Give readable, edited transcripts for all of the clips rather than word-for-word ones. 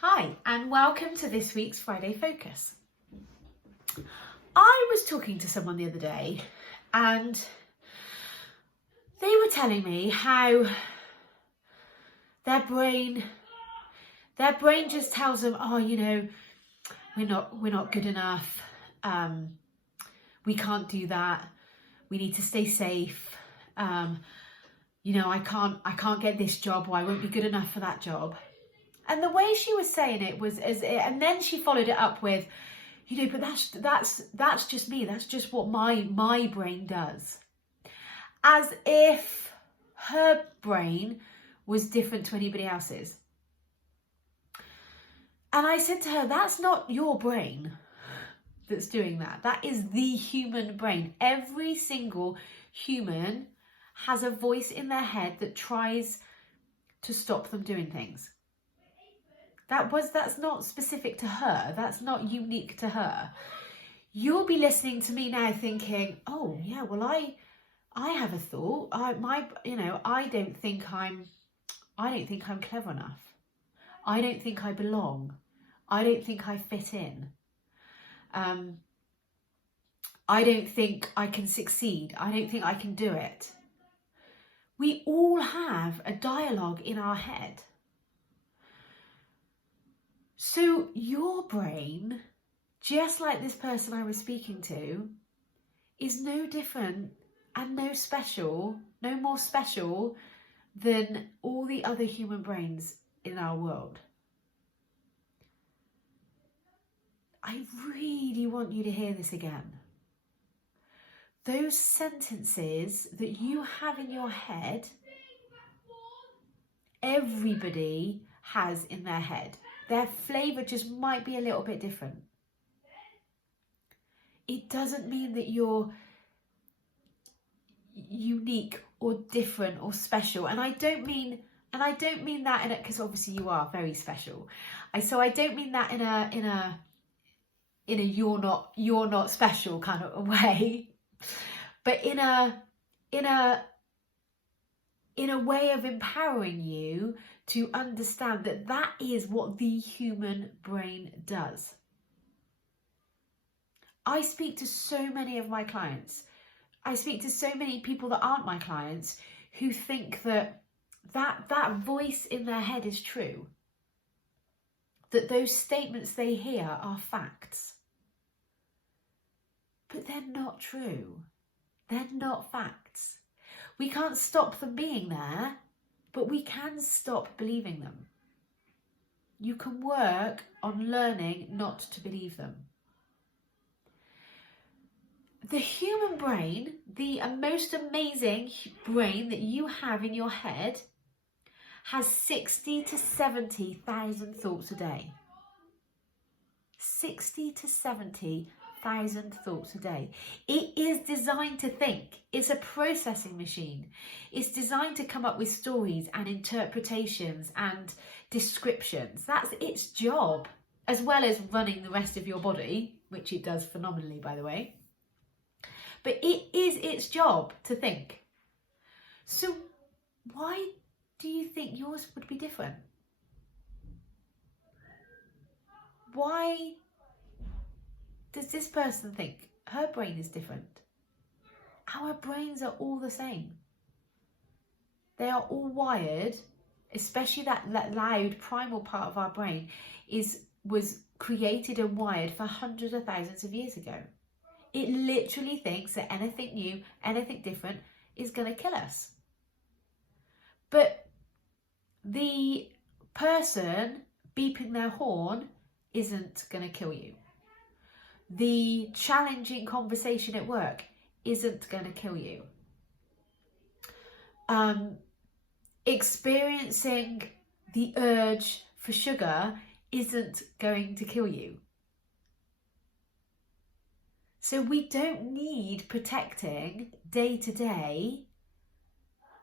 Hi, and welcome to this week's Friday Focus. I was talking to someone the other day and they were telling me how their brain just tells them, oh, we're not good enough. We can't do that. We need to stay safe. I can't get this job, or I won't be good enough for that job. And the way she was saying it was and then she followed it up with, but that's just me. That's just what my brain does. As if her brain was different to anybody else's. And I said to her, that's not your brain that's doing that. That is the human brain. Every single human has a voice in their head that tries to stop them doing things. That's not specific to her. That's not unique to her. You'll be listening to me now thinking, oh yeah, well I have a thought. I don't think I'm clever enough. I don't think I belong. I don't think I fit in. I don't think I can succeed. I don't think I can do it. We all have a dialogue in our head. So your brain, just like this person I was speaking to, is no different and no more special than all the other human brains in our world. I really want you to hear this again. Those sentences that you have in your head, everybody has in their head. Their flavour just might be a little bit different. It doesn't mean that you're unique or different or special. And I don't mean that in it, because obviously you are very special. So I don't mean that in a you're not special kind of a way, but in a way of empowering you to understand that is what the human brain does. I speak to so many of my clients. I speak to so many people that aren't my clients who think that voice in their head is true. That those statements they hear are facts. But they're not true. They're not facts. We can't stop them being there, but we can stop believing them. You can work on learning not to believe them. The human brain, the most amazing brain that you have in your head, has 60 to 70,000 thoughts a day. 60 to 70,000 thoughts a day. It is designed to think. It's a processing machine. It's designed to come up with stories and interpretations and descriptions. That's its job, as well as running the rest of your body, which it does phenomenally, by the way. But it is its job to think. So why do you think yours would be different? Why does this person think her brain is different? Our brains are all the same. They are all wired, especially that loud primal part of our brain was created and wired for hundreds of thousands of years ago. It literally thinks that anything new, anything different is going to kill us. But the person beeping their horn isn't going to kill you. The challenging conversation at work isn't going to kill you. Experiencing the urge for sugar isn't going to kill you. So we don't need protecting day to day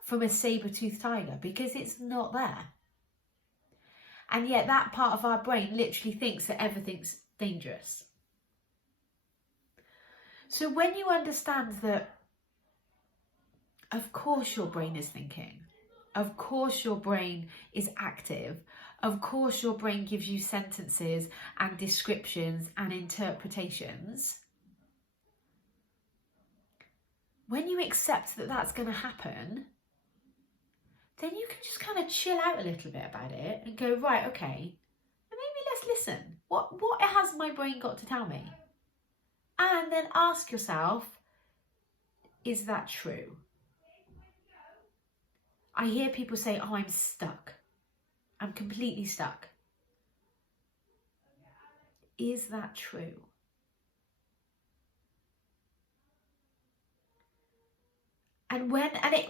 from a saber-toothed tiger, because it's not there. And yet that part of our brain literally thinks that everything's dangerous. So when you understand that, of course your brain is thinking, of course your brain is active, Of course, your brain gives you sentences and descriptions and interpretations. When you accept that that's going to happen, then you can just kind of chill out a little bit about it and go, right, okay, maybe let's listen. What has my brain got to tell me? And then ask yourself, is that true? I hear people say, oh, I'm stuck. I'm completely stuck. Is that true? And it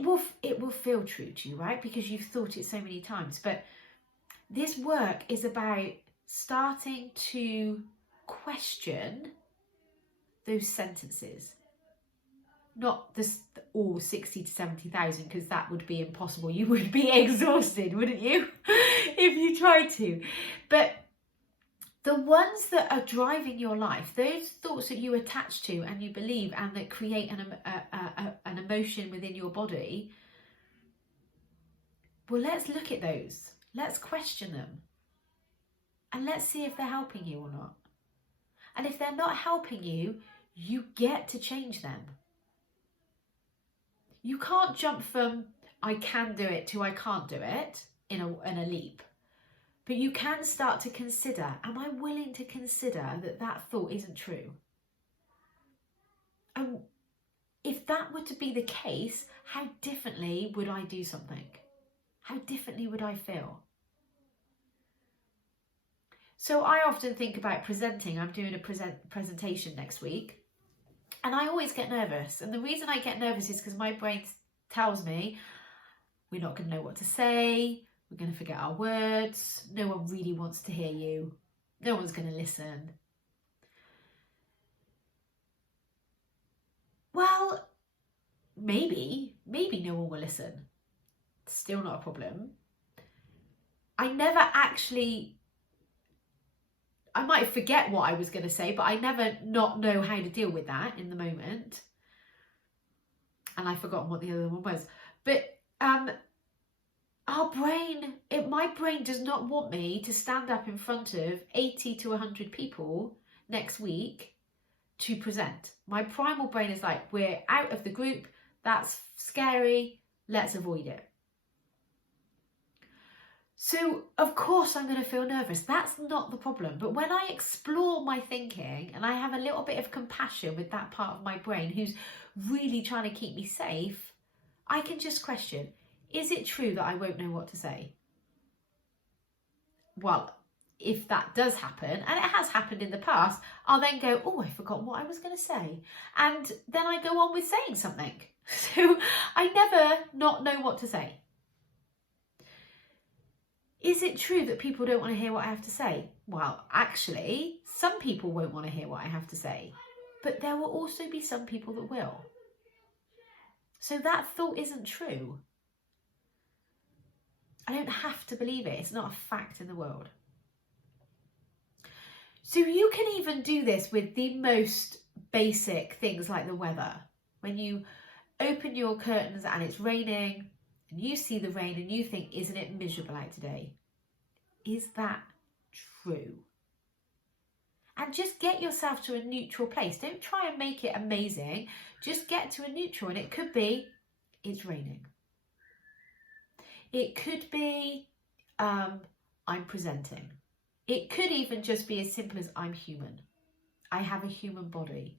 will feel true to you, right? Because you've thought it so many times. But this work is about starting to question those sentences. Not all 60 to 70,000, because that would be impossible. You would be exhausted, wouldn't you? If you tried to. But the ones that are driving your life, those thoughts that you attach to and you believe and that create an emotion within your body, well, let's look at those. Let's question them. And let's see if they're helping you or not. And if they're not helping you, you get to change them. You can't jump from I can do it to I can't do it in a leap. But you can start to consider, am I willing to consider that that thought isn't true? And if that were to be the case, how differently would I do something? How differently would I feel? So I often think about presenting. I'm doing a presentation next week. And I always get nervous. And the reason I get nervous is because my brain tells me we're not going to know what to say. We're going to forget our words. No one really wants to hear you. No one's going to listen. Well, maybe no one will listen. Still not a problem. I might forget what I was going to say, but I never not know how to deal with that in the moment. And I've forgotten what the other one was. But my brain does not want me to stand up in front of 80 to 100 people next week to present. My primal brain is like, we're out of the group. That's scary. Let's avoid it. So, of course, I'm going to feel nervous. That's not the problem. But when I explore my thinking and I have a little bit of compassion with that part of my brain who's really trying to keep me safe, I can just question, is it true that I won't know what to say? Well, if that does happen, and it has happened in the past, I'll then go, oh, I've forgotten what I was going to say. And then I go on with saying something. So I never not know what to say. Is it true that people don't want to hear what I have to say? Well, actually, some people won't want to hear what I have to say, but there will also be some people that will. So that thought isn't true. I don't have to believe it. It's not a fact in the world. So you can even do this with the most basic things like the weather. When you open your curtains and it's raining, and you see the rain and you think, isn't it miserable out today? Is that true? And just get yourself to a neutral place. Don't try and make it amazing. Just get to a neutral. And it could be, it's raining. It could be, I'm presenting. It could even just be as simple as I'm human. I have a human body.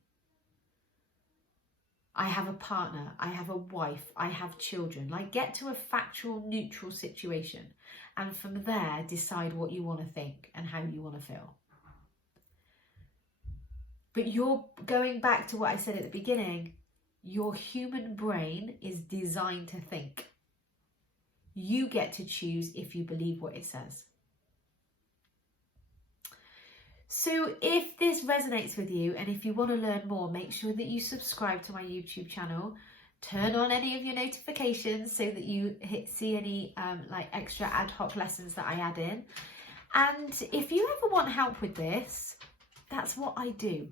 I have a partner, I have a wife, I have children. Like, get to a factual, neutral situation. And from there, decide what you want to think and how you want to feel. But you're going back to what I said at the beginning. Your human brain is designed to think. You get to choose if you believe what it says. So if this resonates with you and if you want to learn more, make sure that you subscribe to my YouTube channel. Turn on any of your notifications so that you see any like extra ad hoc lessons that I add in. And if you ever want help with this, that's what I do.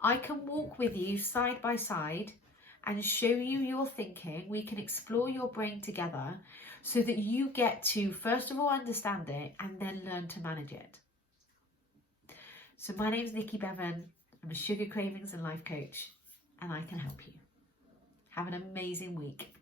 I can walk with you side by side and show you your thinking. We can explore your brain together so that you get to, first of all, understand it and then learn to manage it. So my name is Nikki Bevan. I'm a sugar cravings and life coach, and I can help you. Have an amazing week.